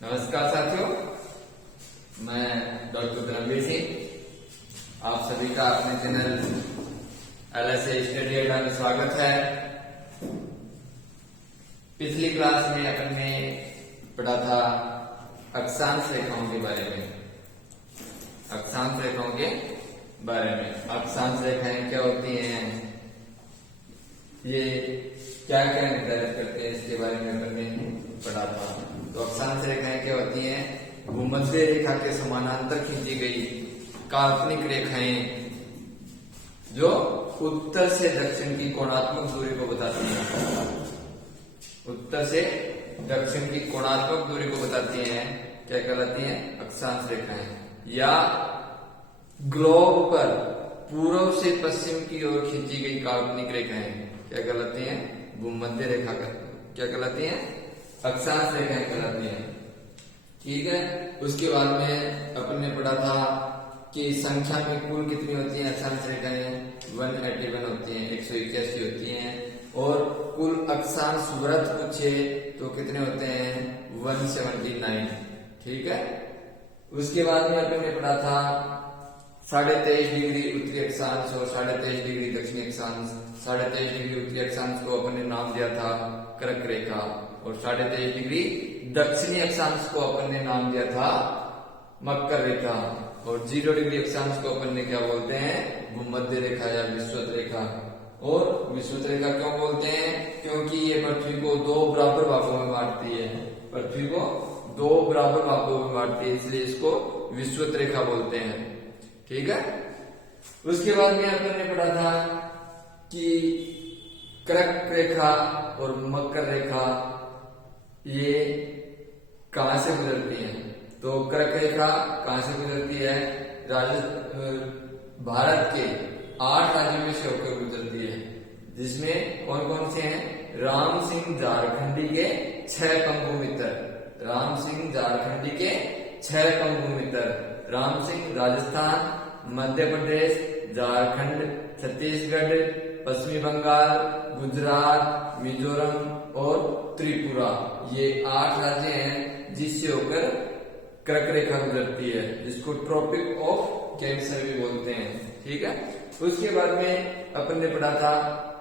नमस्कार साथियों, मैं डॉक्टर धर्मवीर सिंह। आप सभी का अपने चैनल LSA स्टडी अड्डा में स्वागत है। पिछली क्लास में अपन ने पढ़ा था अक्षांश रेखाओं के बारे में। अक्षांश रेखाओं के बारे में अक्षांश रेखाएं क्या होती हैं, ये क्या क्या निर्धारित करते हैं, इसके बारे में अपन ने पढ़ा था। तो अक्षांश रेखाएं क्या होती हैं? भूमध्य रेखा के समानांतर खींची गई काल्पनिक रेखाएं जो उत्तर से दक्षिण की कोणात्मक दूरी को बताती हैं। उत्तर से दक्षिण की कोणात्मक दूरी को बताती हैं, क्या कहलाती हैं? अक्षांश रेखाएं। या ग्लोब पर पूर्व से पश्चिम की ओर खींची गई काल्पनिक रेखाएं क्या कहलाती हैं? भूमध्य रेखा का क्या कहलाती हैं? अक्षांश रेखाएं कहलाती हैं। ठीक है। उसके बाद में अपन ने पढ़ा था कि संख्या में कुल कितनी होती हैं अक्षांश रेखाएं? 181 होती हैं, 181 होती हैं। और कुल अक्षांश व्रत पूछे तो कितने होते हैं? 179। ठीक है। उसके बाद में अपन ने पढ़ा था 23.5 डिग्री उत्तरी अक्षांश और 23.5 डिग्री दक्षिणी अक्षांश। 23.5 डिग्री उत्तरी अक्षांश को अपन ने नाम दिया था कर्क रेखा और 23.5 डिग्री दक्षिणी अक्षांश को अपन ने नाम दिया था मकर रेखा। और 0 डिग्री अक्षांश को अपन ने क्या बोलते हैं? भूमध्य रेखा या विषुवत रेखा। और विषुवत रेखा क्यों बोलते हैं? क्योंकि ये पृथ्वी को 2 बराबर भागों में बांटती है। पृथ्वी को 2 बराबर भागों में बांटती है, इसलिए इसको विषुवत रेखा बोलते हैं। ठीक है। उसके बाद में अपन ने पढ़ा था कि कर्क रेखा और मकर रेखा ये कहां से गुजरती है? तो कर्क रेखा कहां से गुजरती है? भारत के 8 राज्यों में से होकर गुजरती है, जिसमें कौन कौन से हैं? राम सिंह झारखंडी के 6 पंगु मित्र। राम सिंह झारखंडी के 6 पंगु मित्र। राम सिंह राजस्थान, मध्य प्रदेश, झारखंड, छत्तीसगढ़, पश्चिमी बंगाल, गुजरात, मिजोरम और त्रिपुरा, ये 8 राज्य हैं जिससे होकर कर्क रेखा गुजरती है, जिसको ट्रॉपिक ऑफ कैंसर भी बोलते हैं। ठीक है। उसके बाद में अपन ने पढ़ा था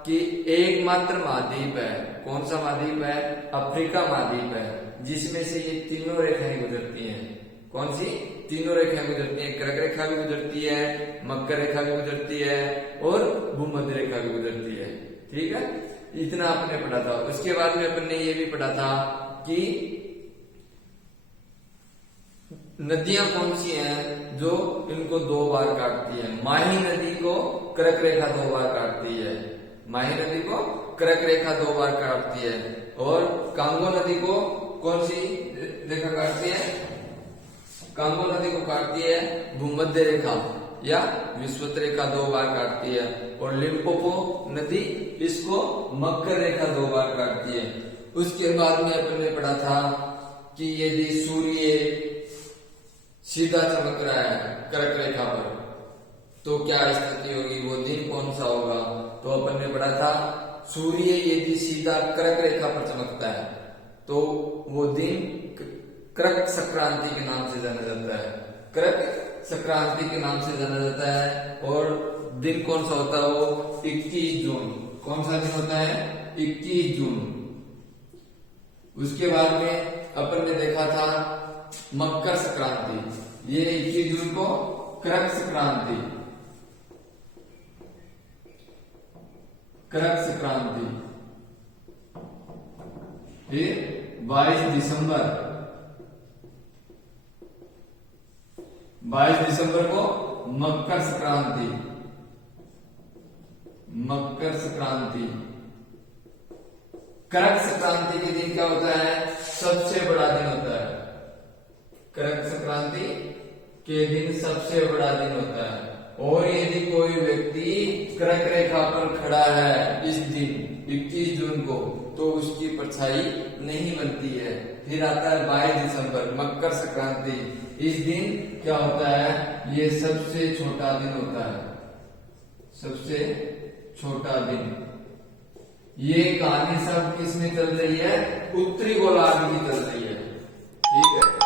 कि एकमात्र महाद्वीप है। कौन सा महाद्वीप है? अफ्रीका महाद्वीप है, जिसमें से ये तीनों रेखाएं गुजरती हैं। कौन सी? तीनों रेखाएं गुजरती हैं। कर्क रेखा भी गुजरती है, मकर रेखा भी गुजरती है और भूमध्य रेखा भी गुजरती है। ठीक है। इतना आपने पढ़ा था। उसके बाद में अपन ने ये भी पढ़ा था कि नदियां कौन सी हैं जो इनको 2 बार काटती है। माही नदी को कर्क रेखा 2 बार काटती है। माही नदी को कर्क रेखा 2 बार काटती है। और कांगो नदी को कौन सी रेखा काटती है? कांगो नदी को काटती है भूमध्य रेखा या विषुवत रेखा 2 बार काटती है। और लिम्पोपो नदी इसको मकर रेखा 2 बार काटती है। उसके बाद में अपन ने पढ़ा था कि यदि सूर्य सीधा चमक रहा है कर्क रेखा पर तो क्या स्थिति होगी, वो दिन कौन सा होगा? तो अपन ने पढ़ा था सूर्य यदि सीधा कर्क रेखा पर चमकता है तो वो दिन कर्क संक्रांति के नाम से जाना जाता है। कर्क संक्रांति के नाम से जाना जाता है। और दिन कौन सा होता है? वो 21 जून। कौन सा दिन होता है? 21 जून। उसके बाद में अपन ने देखा था मकर संक्रांति, ये 21 जून को कर्क संक्रांति। कर्क संक्रांति फिर 22 दिसंबर। 22 दिसंबर को मकर संक्रांति। मकर संक्रांति। कर्क संक्रांति के दिन क्या होता है? सबसे बड़ा दिन होता है। कर्क संक्रांति के दिन सबसे बड़ा दिन होता है। और यदि कोई व्यक्ति कर्क रेखा पर खड़ा है इस दिन 21 जून को तो उसकी परछाई नहीं बनती है। फिर आता है 22 दिसंबर मकर संक्रांति। इस दिन क्या होता है? ये सबसे छोटा दिन होता है। सबसे छोटा दिन। ये कहानी सब किसमें चल रही है? उत्तरी गोलार्ध में चल रही है। ठीक है।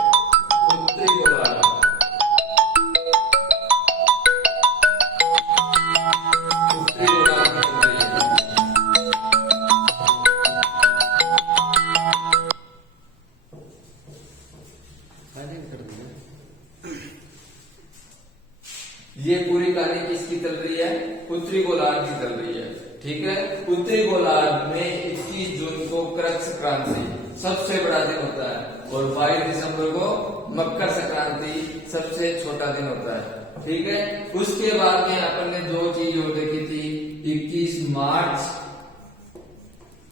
ये पूरी कहानी किसकी चल रही है? उत्तरी गोलार्ध की चल रही है। ठीक है, उत्तरी गोलार्ध में 21 जून को करक संक्रांति सबसे बड़ा दिन होता है और 22 दिसंबर को मकर संक्रांति सबसे छोटा दिन होता है। ठीक है, उसके बाद में अपन ने दो चीज और देखी थी, 21 मार्च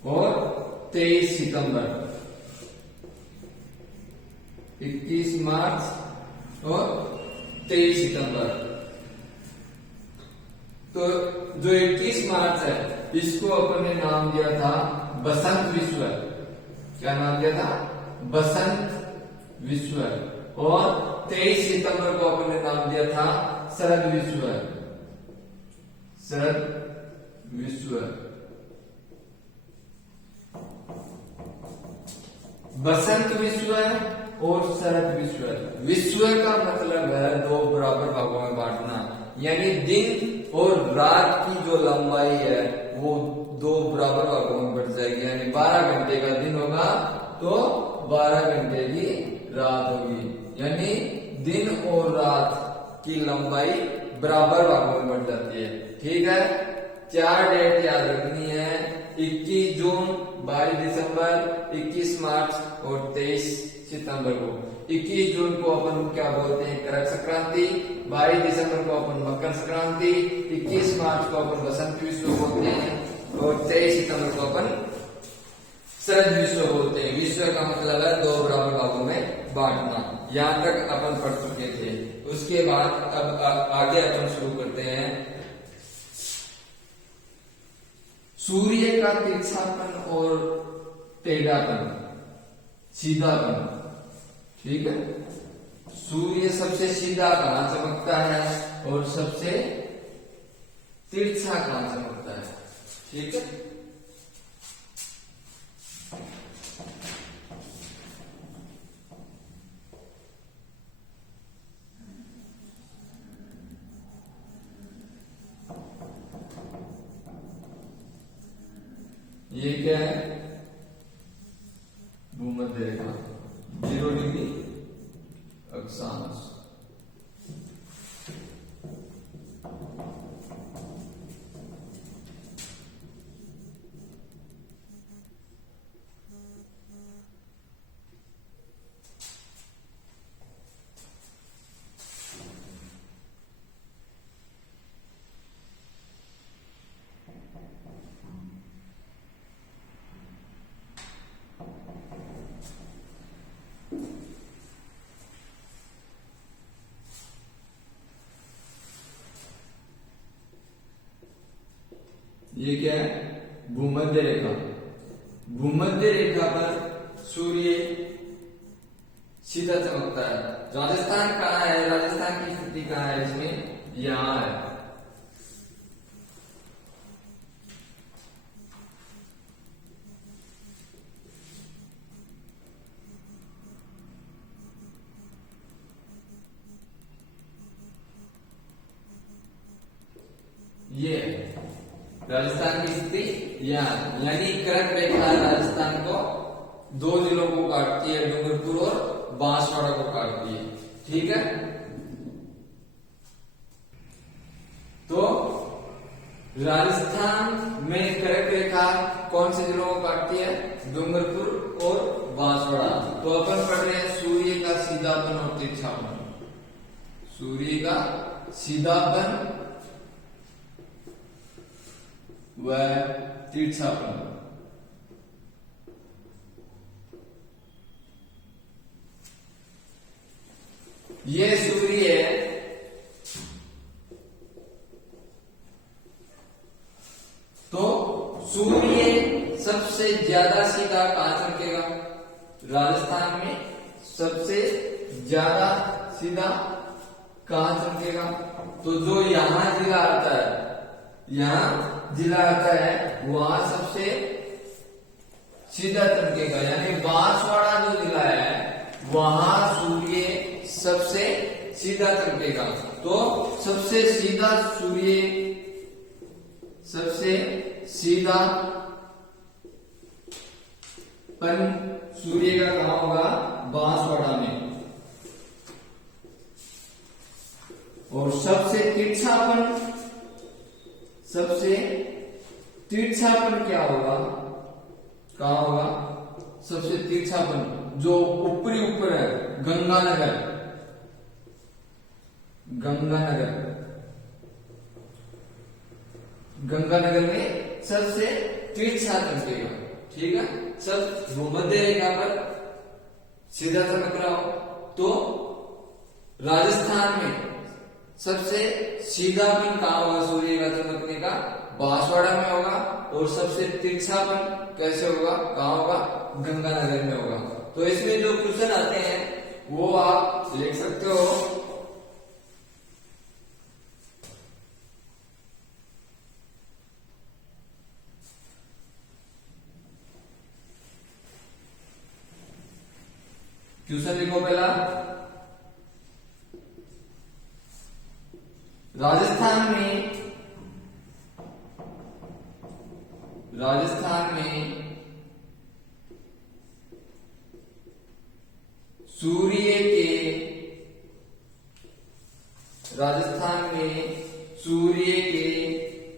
और 23 सितंबर। 21 मार्च और 23 सितंबर। तो जो 21 मार्च है इसको अपन ने नाम दिया था बसंत विश्व। क्या नाम दिया था? बसंत विश्व। और 23 सितंबर को अपन ने नाम दिया था शरद विश्व। शरद विश्व। बसंत विश्व और शरद विश्व। विश्व का मतलब है दो बराबर भागों में बांटना, यानी दिन और रात की जो लंबाई है वो दो बराबर भागों में बढ़ जाएगी। यानी 12 घंटे का दिन होगा तो 12 घंटे की रात होगी। यानी दिन और रात की लंबाई बराबर भागों में बढ़ जाती है। ठीक है, 4 डेट याद रखनी है, 21 जून, 22 दिसंबर, 21 मार्च और 23 सितंबर को। 21 जून को अपन क्या बोलते हैं? करक संक्रांति। 22 दिसंबर को अपन मकर संक्रांति। 21 मार्च को अपन बसंत विश्व बोलते हैं और 23 सितंबर को अपन शरद विश्व बोलते हैं। विश्व का मतलब है दो बराबर भागों में बांटना। यहाँ तक अपन पढ़ चुके थे। उसके बाद अब आगे अपन शुरू करते हैं। सूर्य का तिरछापन और टेढ़ापन, सीधापन। ठीक है, सूर्य सबसे सीधा कहां चमकता है और सबसे तिरछा कहां चमकता है? ठीक है, ये क्या है? भूमध्य रेखा, 0 डिग्री अक्षांश। ये क्या है? भूमध्य रेखा। भूमध्य रेखा पर सूर्य सीधा चमकता है। राजस्थान कहाँ है? राजस्थान की स्थिति कहाँ है इसमें? यहाँ है। ये राजस्थान की स्थिति यहाँ, यानी कर्क रेखा राजस्थान को दो जिलों को काटती है, डूंगरपुर और बांसवाड़ा को काटती है। ठीक है, तो राजस्थान में कर्क रेखा कौन से जिलों को काटती है? डूंगरपुर और बांसवाड़ा। तो अपन पढ़ रहे हैं सूर्य का सीधापन और तिरछापन। सूर्य का सीधापन व तिरछापन। ये सूर्य है, तो सूर्य सबसे ज्यादा सीधा कहां चमकेगा? राजस्थान में सबसे ज्यादा सीधा कहां चमकेगा? तो जो यहां जिला आता है, यहां जिला आता है, वहां सबसे सीधा चमकेगा। यानी बांसवाड़ा जो जिला है वहां सूर्य सबसे सीधा चमकेगा। तो सबसे सीधा सूर्य, सबसे सीधा पन सूर्य का कहां होगा? बांसवाड़ा में। सबसे तिरछापन क्या होगा, कहां होगा, सबसे तिरछापन जो ऊपर है, गंगानगर, गंगानगर में सबसे तिरछा चमकेगा। ठीक है, सब भूमध्य रेखा पर सीधा चमक रहा हो, तो राजस्थान में सबसे सीधापन कहां होगा सूर्य का चमकने का, बांसवाड़ा में होगा। और सबसे तिरछापन कैसे होगा, कहां होगा, गंगानगर में होगा। तो इसमें जो क्वेश्चन आते हैं वो आप लिख सकते हो। क्वेश्चन लिखो पहला, राजस्थान में सूर्य के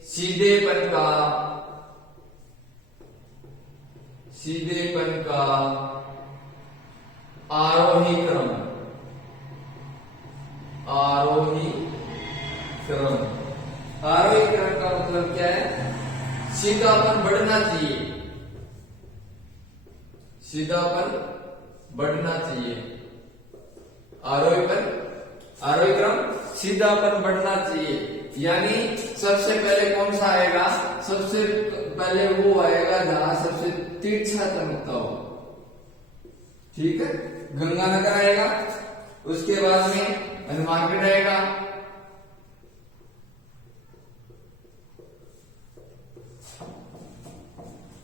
सीधेपन का आरोही क्रम का मतलब क्या है, सीधापन बढ़ना चाहिए, आरोही क्रम सीधापन बढ़ना चाहिए। यानी सबसे पहले कौन सा आएगा, सबसे पहले वो आएगा जहां सबसे तिरछा चमकता हो। ठीक है, गंगानगर आएगा, उसके बाद में हनुमानगढ़ आएगा,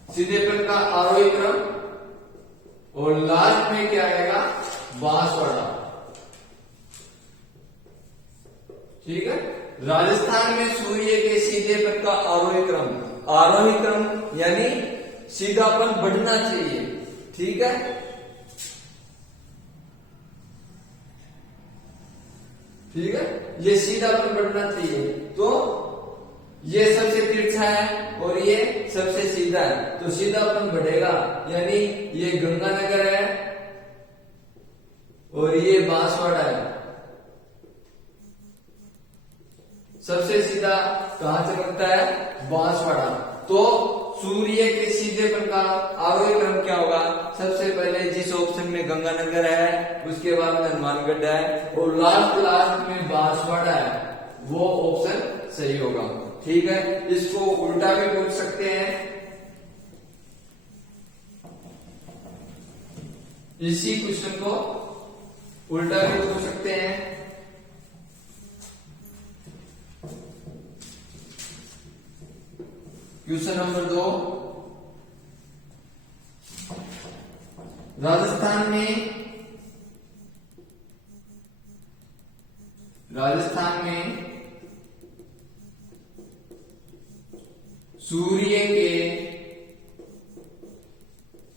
सीधेपन का आरोही क्रम, और लास्ट में क्या आएगा, बांसवाड़ा। ठीक है, राजस्थान में सूर्य के सीधेपन का आरोही क्रम यानी सीधापन बढ़ना चाहिए। ठीक है, ये सीधापन बढ़ना चाहिए। तो ये सबसे तिरछा है और ये सबसे सीधा है, तो सीधापन बढ़ेगा। यानी ये गंगानगर है और ये बांसवाड़ा है। सबसे सीधा कहां चमकता है, बांसवाड़ा। तो सूर्य के सीधेपन का आरोही क्रम क्या होगा, सबसे पहले जिस ऑप्शन में गंगानगर है, उसके बाद में हनुमानगढ़ है, और लास्ट में बांसवाड़ा है, वो ऑप्शन सही होगा। ठीक है, इसको उल्टा भी पूछ सकते हैं। इसी क्वेश्चन को उल्टा भी पूछ सकते हैं। क्वेश्चन नंबर 2, राजस्थान में सूर्य के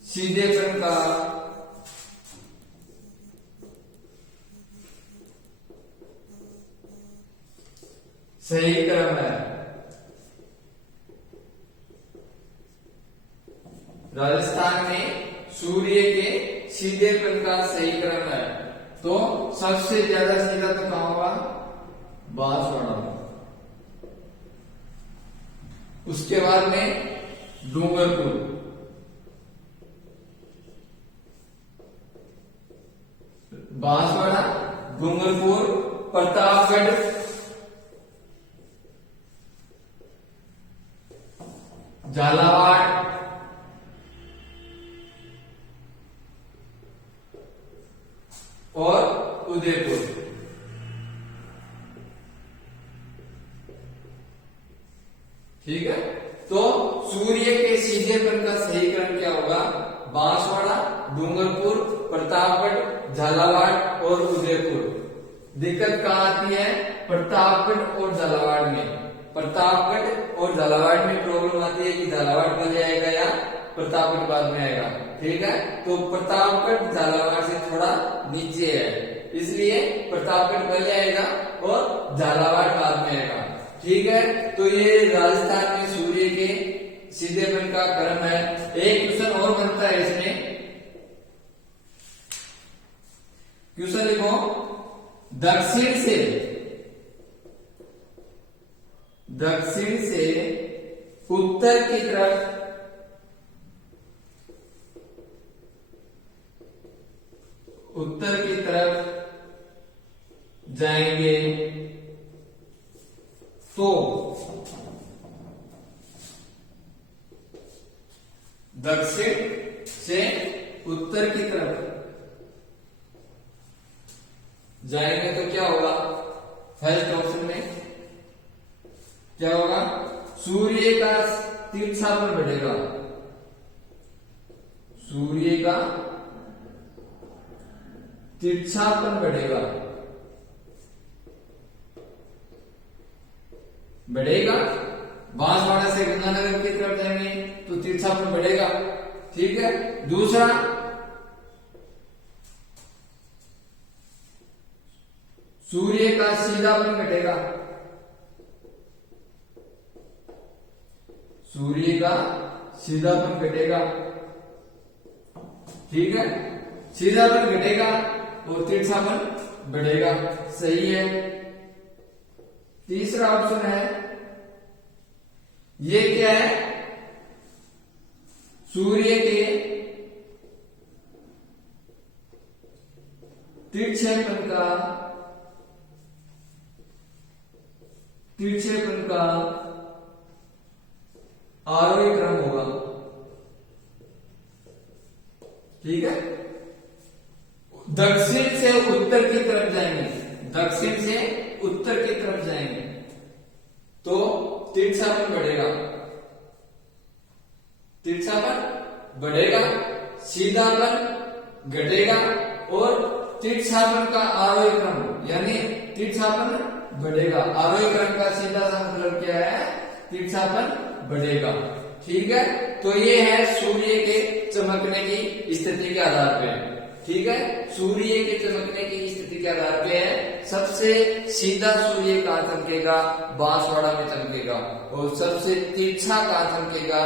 सीधेपन का सही क्रम है। राजस्थान में सूर्य के सीधेपन का सही क्रम है, तो सबसे ज्यादा सीधा तो कहां होगा, बांसवाड़ा। उसके बाद में डूंगरपुर, बांसवाड़ा, डूंगरपुर, प्रतापगढ़, झालावाड़ और उदयपुर। ठीक है, तो सूर्य के सीधेपन का सही क्रम क्या होगा, बांसवाड़ा, डूंगरपुर, प्रतापगढ़, झालावाड़ और उदयपुर। दिक्कत कहां आती है, प्रतापगढ़ और झालावाड़ में। प्रतापगढ़ और झालावाड़ में प्रॉब्लम आती है कि झालावाड़ पहले आएगा या प्रतापगढ़ बाद में आएगा। ठीक है, तो प्रतापगढ़ झालावाड़ से थोड़ा नीचे है, इसलिए प्रतापगढ़ पहले आएगा और झालावाड़ बाद में आएगा। ठीक है, तो ये राजस्थान में सूर्य के सीधेपन का क्रम है। एक क्वेश्चन और बनता है इसमें, क्वेश्चन लिखो, दक्षिण से उत्तर की तरफ जाएंगे तो दक्षिण से उत्तर की तरफ जाएंगे तो क्या होगा? फर्स्ट ऑप्शन में क्या होगा? सूर्य का तिरछापन बढ़ेगा, सूर्य का तिरछापन बढ़ेगा, बांसवाड़ा से गंगानगर की तरफ जाएंगे तो तिरछापन बढ़ेगा। ठीक है, दूसरा सूर्य का सीधापन घटेगा, सूर्य का सीधापन घटेगा। ठीक है, सीधापन घटेगा और तिरछापन बढ़ेगा। सही है। तीसरा ऑप्शन है, ये क्या है? सूर्य के तिरछेपन का आरोही क्रम होगा। ठीक है, दक्षिण से उत्तर की तरफ जाएंगे, दक्षिण से उत्तर की तरफ जाएंगे तो तिरछापन बढ़ेगा, तिरछापन बढ़ेगा, सीधापन घटेगा और तिरछापन का आरोही क्रम यानी तिरछापन बढ़ेगा। आरोही क्रम का सीधा सा मतलब क्या है? तिरछापन बढ़ेगा। ठीक है, तो ये है सूर्य के चमकने की स्थिति के आधार पे। ठीक है, सूर्य के चमकने की स्थिति के आधार पे है, सबसे सीधा सूर्य कहां चमकेगा? बांसवाड़ा में चमकेगा, और सबसे तिरछा कहां चमकेगा?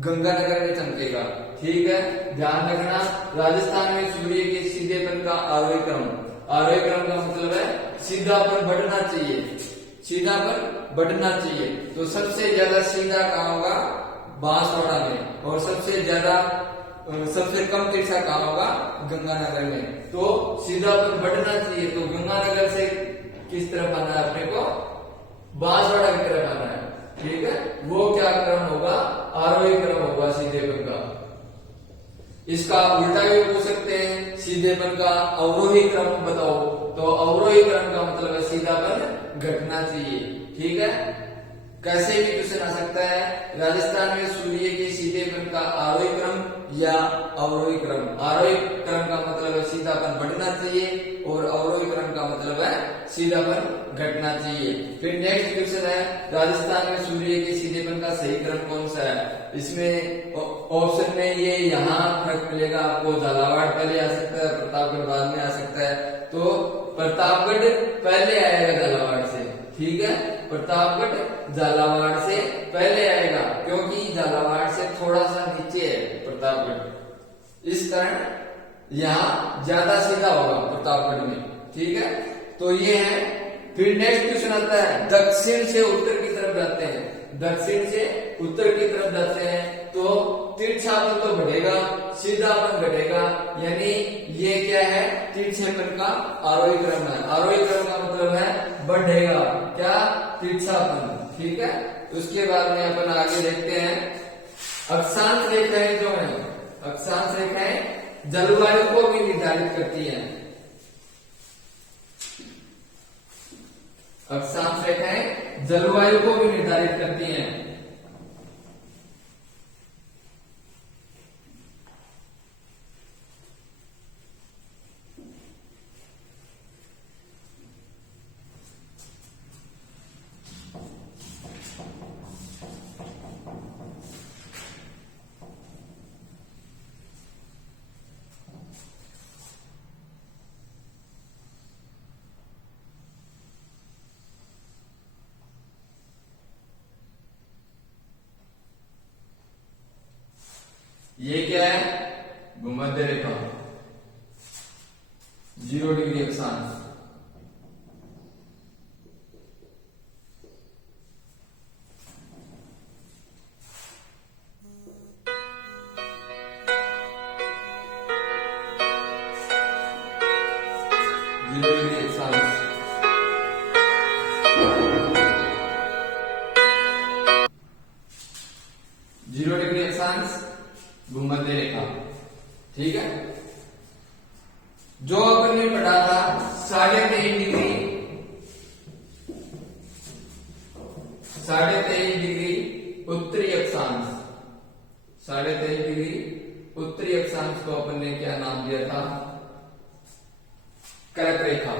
गंगानगर में चमकेगा। ठीक है, ध्यान रखना, राजस्थान में सूर्य के सीधेपन का आरोही क्रम, आरोही क्रम का मतलब है सीधा पर बढ़ना चाहिए, सीधा पर बढ़ना चाहिए। तो सबसे ज्यादा सीधा कहां होगा? बांसवाड़ा में, और सबसे कम तिरछा कहां होगा? गंगानगर में। तो सीधा पर बढ़ना चाहिए, तो गंगानगर से किस तरफ आना है अपने को? बांसवाड़ा की तरफ आना है। ठीक है, वो क्या क्रम होगा? आरोही क्रम होगा सीधेपन का। इसका उल्टा भी पूछ सकते हैं, सीधेपन का अवरोही क्रम बताओ, तो अवरोही क्रम का मतलब है सीधापन घटना चाहिए। ठीक है, कैसे भी क्वेश्चन आ सकता है, राजस्थान में सूर्य के सीधेपन का आरोही क्रम या अवरोही क्रम। आरोही क्रम का मतलब है सीधापन बढ़ना चाहिए, और अवरोही क्रम का मतलब है सीधापन घटना चाहिए। फिर नेक्स्ट क्वेश्चन है, राजस्थान में सूर्य के सीधेपन का सही क्रम कौन सा है? इसमें ऑप्शन में ये यहाँ फर्क मिलेगा आपको, झालावाड़ पहले आ सकता है, प्रतापगढ़ बाद में आ सकता है। तो प्रतापगढ़ पहले आएगा झालावाड़ से। ठीक है, प्रतापगढ़ झालावाड़ से पहले आएगा, क्योंकि झालावाड़ से थोड़ा सा नीचे है प्रतापगढ़, इस कारण यहाँ ज्यादा सीधा होगा प्रतापगढ़ में। ठीक है, तो ये है। फिर नेक्स्ट क्वेश्चन आता है, दक्षिण से उत्तर की तरफ जाते हैं, दक्षिण से उत्तर की तरफ जाते हैं तो तिरछापन तो बढ़ेगा, सीधापन घटेगा, यानी ये क्या है? तिरछेपन का आरोही क्रम है। आरोही क्रम का मतलब है बढ़ेगा, क्या? तिरछापन। ठीक है, उसके बाद में अपन आगे देखते हैं, अक्षांश रेखाएं जो है, अक्षांश रेखाएं जलवायु को भी निर्धारित करती हैं। अक्षांश रेखाएं जलवायु को भी निर्धारित करती हैं। ये क्या है? भूमध्य रेखा, 0 डिग्री अक्षांश। जीरो डिग्री अक्षांश भूमध्य रेखा, ठीक है। जो अपन ने पढ़ा था 23.5 डिग्री, 23.5 डिग्री उत्तरी अक्षांश, 23.5 डिग्री उत्तरी अक्षांश को अपन ने क्या नाम दिया था? कर्क रेखा।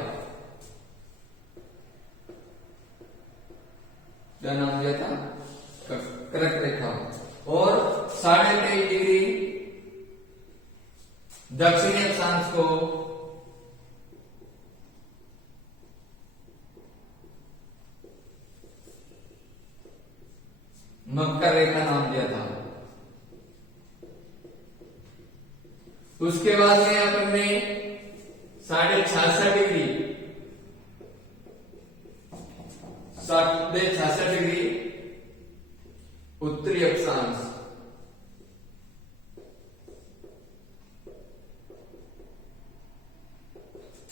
क्या नाम दिया था? कर्क रेखा। और 23.5 डिग्री दक्षिणी अक्षांश को मकर रेखा नाम दिया था। उसके बाद में अपन ने 66.5 डिग्री, 66 डिग्री उत्तरी अक्षांश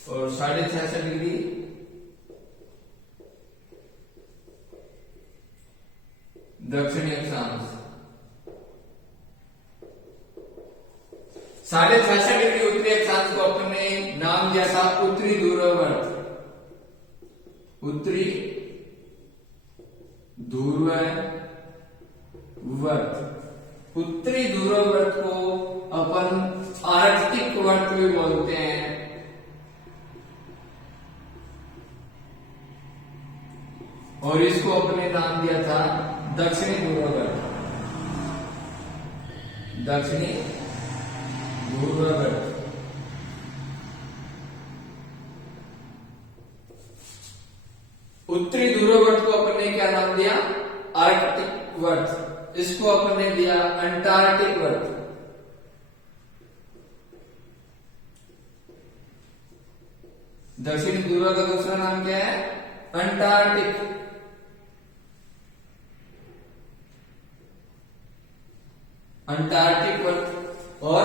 और 66.5 डिग्री दक्षिणी अक्षांश। 66.5 डिग्री उत्तरी अक्षांश को अपन ने नाम दिया था उत्तरी ध्रुववर्त, उत्तरी ध्रुववर्त। उत्तरी ध्रुववर्त को अपन आर्कटिक वर्त भी बोलते हैं, और इसको अपने नाम दिया था दक्षिणी ध्रुववर्त, दक्षिणी ध्रुववर्त। उत्तरी ध्रुववर्त को अपन ने क्या नाम दिया? आर्कटिक वर्त। इसको अपन ने दिया अंटार्कटिक वर्त। दक्षिणी ध्रुव का दूसरा नाम क्या है? अंटार्कटिक। अंटार्कटिक वर्त। और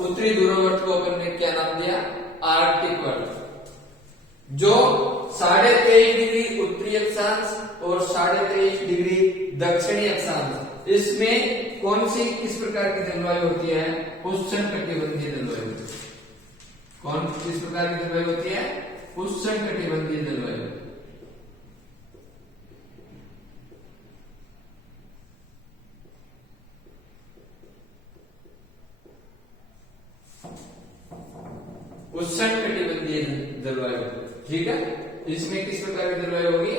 उत्तरी ध्रुववर्त को अपन ने क्या नाम दिया? आर्कटिक वर्त। जो 23.5 डिग्री उत्तरी अक्षांश और 23.5 डिग्री दक्षिणी अक्षांश, इसमें कौन सी किस प्रकार की जलवायु होती है? उष्णकटिबंधीय जलवायु। कौन किस प्रकार की जलवायु होती है? उष्णकटिबंधीय जलवायु। उष्णकटिबंधीय जलवायु, ठीक है। इसमें किस प्रकार की जलवायु होगी?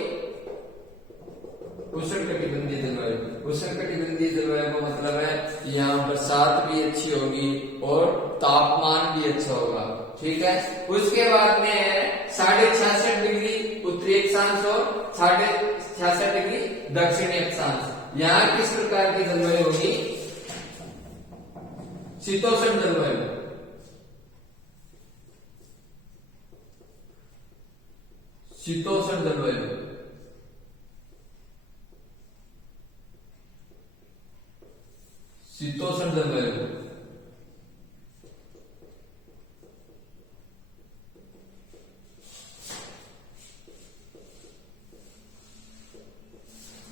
उष्णकटिबंधीय जलवायु। उष्णकटिबंधीय जलवायु का मतलब है यहाँ बरसात भी अच्छी होगी और तापमान भी अच्छा होगा, ठीक है। उसके बाद में है 66.5 डिग्री उत्तरी अक्षांश और 66.5 डिग्री दक्षिणी अक्षांश। यहाँ किस प्रकार की जलवायु होगी? शीतोष्ण जलवायु। शीतोष्ण जलवायु। शीतोष्ण जलवायु।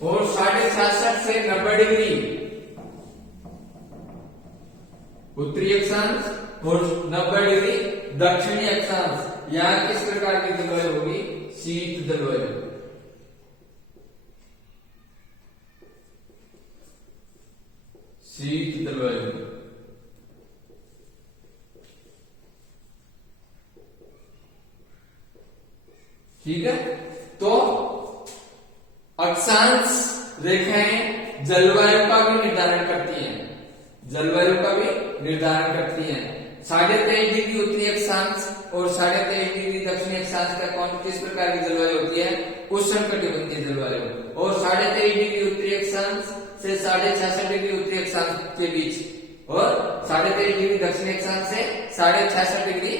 और 66.5 से 90 डिग्री उत्तरी अक्षांश और 90 डिग्री दक्षिणी अक्षांश। यहाँ किस प्रकार की जलवायु होगी? शीत जलवायु। शीत जलवायु। ठीक है। तो अक्षांश रेखाएं जलवायु का भी निर्धारण करती हैं, जलवायु का भी निर्धारण करती हैं। 23.5 डिग्री उत्तरी अक्षांश और 23.5 डिग्री दक्षिणी अक्षांश का कौन किस प्रकार की जलवायु होती है? उष्णकटिबंधीय जलवायु। और 23.5 डिग्री उत्तरी अक्षांश से 66.5 डिग्री उत्तरी अक्षांश के बीच और 23.5 डिग्री दक्षिणी अक्षांश से 66.5 डिग्री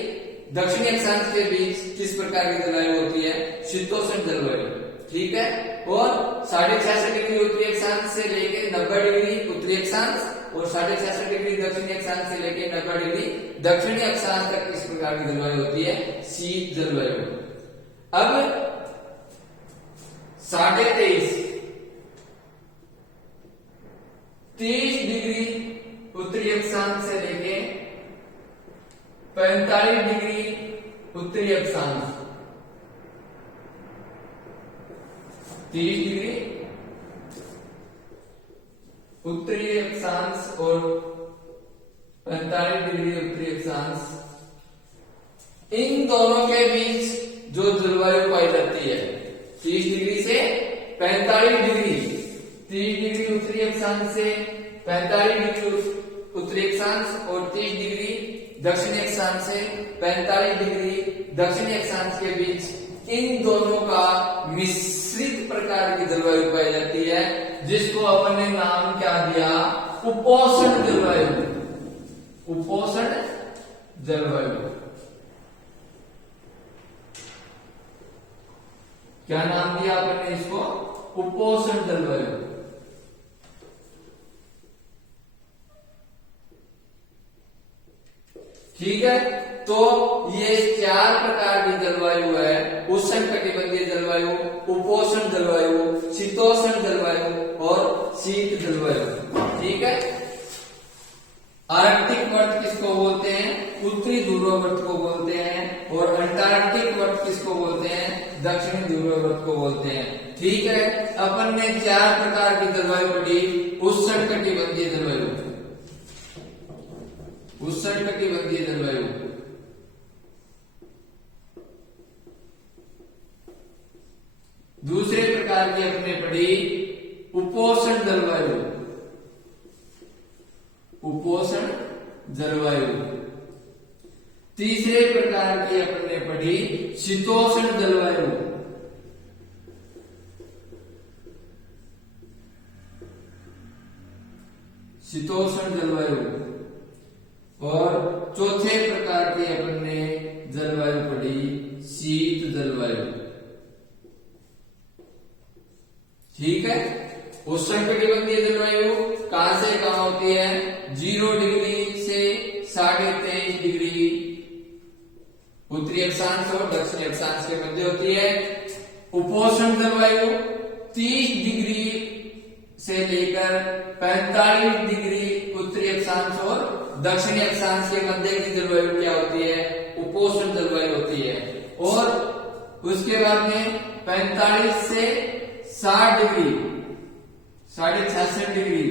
दक्षिणी अक्षांश के बीच किस प्रकार की जलवायु होती है? शीतोष्ण जलवायु। ठीक है। और 66.5 डिग्री उत्तरी अक्षांश से लेके 90 डिग्री उत्तरी अक्षांश और 66.5 डिग्री दक्षिणी अक्षांश से लेके 90 डिग्री दक्षिणी अक्षांश तक किस प्रकार की जलवायु होती है? शीत जलवायु। अब 23.5 30 डिग्री उत्तरी अक्षांश से लेके 45 डिग्री उत्तरी अक्षांश, 30 डिग्री उत्तरी अक्षांश और 45 डिग्री उत्तरी अक्षांश, इन दोनों के बीच जो जलवायु पाई जाती है 30 डिग्री से 45 डिग्री, 30 डिग्री उत्तरी अक्षांश से 45 डिग्री उत्तरी अक्षांश और 30 डिग्री दक्षिणी अक्षांश से 45 डिग्री दक्षिणी अक्षांश के बीच इन दोनों का मिश्रित प्रकार की जलवायु पाई जाती है, जिसको अपन ने नाम क्या दिया? उपोष्ण जलवायु। उपोष्ण जलवायु। क्या नाम दिया अपन ने इसको? उपोष्ण जलवायु। ठीक है। तो ये 4 प्रकार की जलवायु है, उष्णकटिबंधीय जलवायु, उपोष्ण जलवायु, शीतोष्ण जलवायु और शीत जलवायु। ठीक है। आर्कटिक वर्त किसको बोलते हैं? उत्तरी ध्रुववर्त को बोलते हैं। और अंटार्कटिक वर्त किसको बोलते हैं? दक्षिणी ध्रुववर्त को बोलते हैं। ठीक है। अपन ने 4 प्रकार की जलवायु पढ़ी। उष्णकटिबंधीय जलवायु, उष्णकटिबंधीय जलवायु, दूसरे प्रकार की अपने पढ़ी उपोष्ण जलवायु, उपोष्ण जलवायु, तीसरे प्रकार की अपने पढ़ी शीतोष्ण जलवायु, शीतोष्ण जलवायु और चौथे प्रकार की अपन ने जलवायु पढ़ी शीत जलवायु। ठीक है। उष्णकटिबंधीय जलवायु कहां से कहां होती है? 0 डिग्री से 23.5 डिग्री उत्तरी अक्षांश और दक्षिणी अक्षांश के मध्य होती है। उपोष्ण जलवायु 30 डिग्री से लेकर 45 डिग्री उत्तरी अक्षांश और दक्षिणी अक्षांश के मध्य की जलवायु क्या होती है? उपोष्ण जलवायु होती है। और उसके बाद में 45 से 60 डिग्री 66.5 डिग्री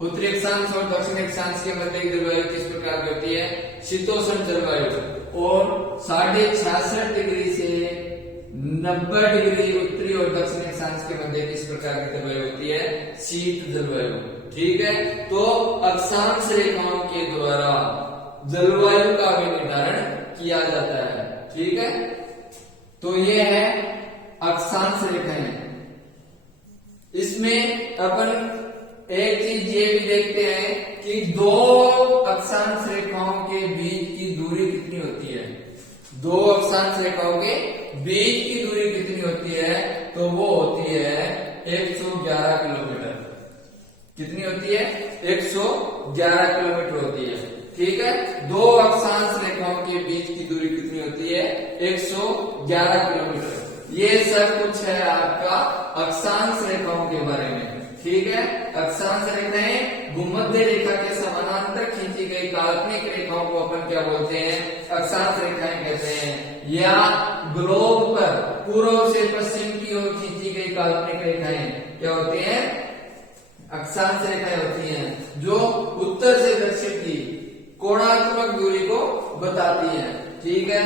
उत्तरी अक्षांश और दक्षिणी अक्षांश के मध्य की जलवायु किस प्रकार की होती है? शीतोष्ण जलवायु। और 66.5 डिग्री से 90 डिग्री उत्तरी और दक्षिणी अक्षांश के मध्य किस प्रकार की जलवायु होती है? शीत जलवायु। ठीक है। तो अक्षांश रेखाओं के द्वारा जलवायु का भी निर्धारण किया जाता है। ठीक है। तो ये है अक्षांश रेखाएं। इसमें अपन एक चीज ये भी देखते हैं कि 2 अक्षांश रेखाओं के बीच की दूरी कितनी होती है? 2 अक्षांश रेखाओं के बीच की दूरी कितनी होती है? तो वो होती है 111 किलोमीटर। कितनी होती है? 111 किलोमीटर होती है। ठीक है। 2 अक्षांश रेखाओं के बीच की दूरी कितनी होती है? 111 किलोमीटर। ये सब कुछ है आपका अक्षांश रेखाओं के बारे में। ठीक है। अक्षांश रेखाएं भूमध्य रेखा के समानांतर खींची गई काल्पनिक रेखाओं को अपन क्या बोलते हैं? अक्षांश रेखाएं कहते हैं। या ग्लोब पर पूर्व से पश्चिम की ओर खींची गई काल्पनिक रेखाएं क्या होती हैं? अक्षांश रेखाएं होती हैं, जो उत्तर से दक्षिण की कोणात्मक दूरी को बताती हैं। ठीक है।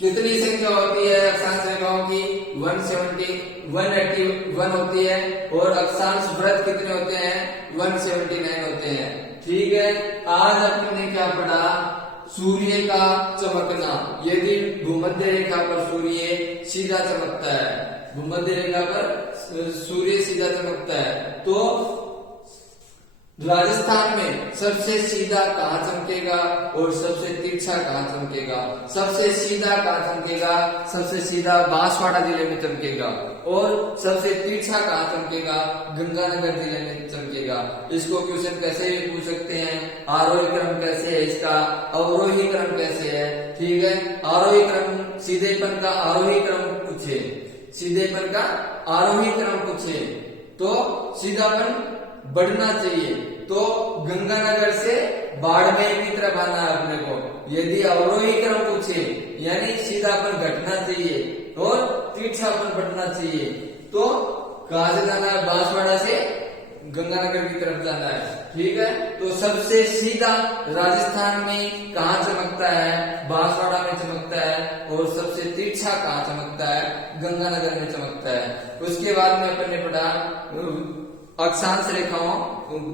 कितनी संख्या होती है अक्षांश रेखाओं की? 181 होती है। और अक्षांश वृत्त कितने होते हैं? 179 होते हैं। ठीक है। आज अपन ने क्या पढ़ा? सूर्य का चमकना। यदि भूमध्य रेखा पर सूर्य सीधा चमकता है, भूमध्य रेखा पर सूर्य सीधा चमकता है, तो राजस्थान में सबसे सीधा कहाँ चमकेगा और सबसे तिरछा कहाँ चमकेगा? सबसे सीधा कहाँ चमकेगा? सबसे सीधा बांसवाड़ा जिले में चमकेगा। और सबसे तिरछा कहाँ चमकेगा? गंगानगर जिले में चमकेगा। इसको क्वेश्चन कैसे भी पूछ सकते हैं, आरोही क्रम कैसे है इसका, अवरोही क्रम कैसे है, ठीक है। आरोही क्रम सीधेपन का आरोही क्रम पूछे, सीधेपन का आरोही क्रम पूछे तो सीधापन बढ़ना चाहिए, तो गंगानगर से बाड़मेर की तरफ आना है अपने को। यदि अवरोही क्रम पूछे यानी सीधापन घटना चाहिए और तिरछापन बढ़ना चाहिए, तो कहां से जाना है? बांसवाड़ा से गंगानगर की तरफ जाना है, ठीक है। तो सबसे सीधा राजस्थान में कहाँ चमकता है? बांसवाड़ा में चमकता है। और सबसे तिरछा कहाँ चमकता है? गंगानगर में चमकता है। उसके बाद में अपन ने पढ़ा अक्षांश रेखाओं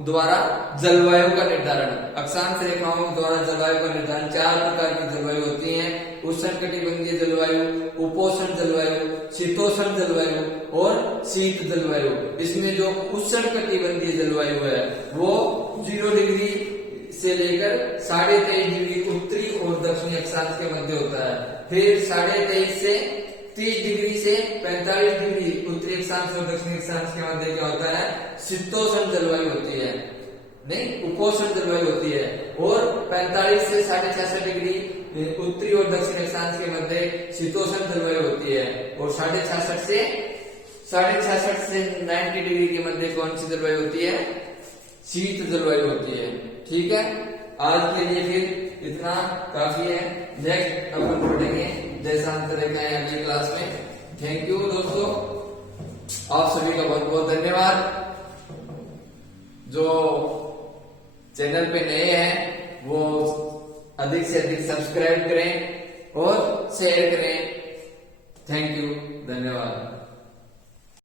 द्वारा जलवायु का निर्धारण। अक्षांश रेखाओं द्वारा जलवायु का निर्धारण, 4 प्रकार की जलवायु होती है। उष्णकटिबंधीय जलवायु, उपोष्ण जलवायु, शीतोष्ण जलवायु और शीत जलवायु। इसमें जो उष्णकटिबंधीय जलवायु है वो 0 डिग्री से लेकर 23.5 डिग्री उत्तरी और दक्षिणी अक्षांश के मध्य होता है। फिर 23.5 से 30 डिग्री से 45 डिग्री उत्तरी अक्षांश और दक्षिणी अक्षांश के मध्य क्या होता है? शीतोष्ण जलवायु होती है, नहीं उपोष्ण जलवायु होती है। और 45 से 66.5 डिग्री उत्तरी और दक्षिणी अक्षांश के मध्य शीतोष्ण जलवायु होती है। और 66.5 से 90 डिग्री के मध्य कौन सी जलवायु होती है? शीत जलवायु होती है, ठीक है। आज के लिए फिर इतना काफी है। नेक्स्ट अपन पढ़ेंगे देशांतर रेखाएं अगली क्लास में। थैंक यू दोस्तों, आप सभी का बहुत बहुत धन्यवाद। जो चैनल पे नए हैं वो अधिक से अधिक सब्सक्राइब करें और शेयर करें। थैंक यू, धन्यवाद।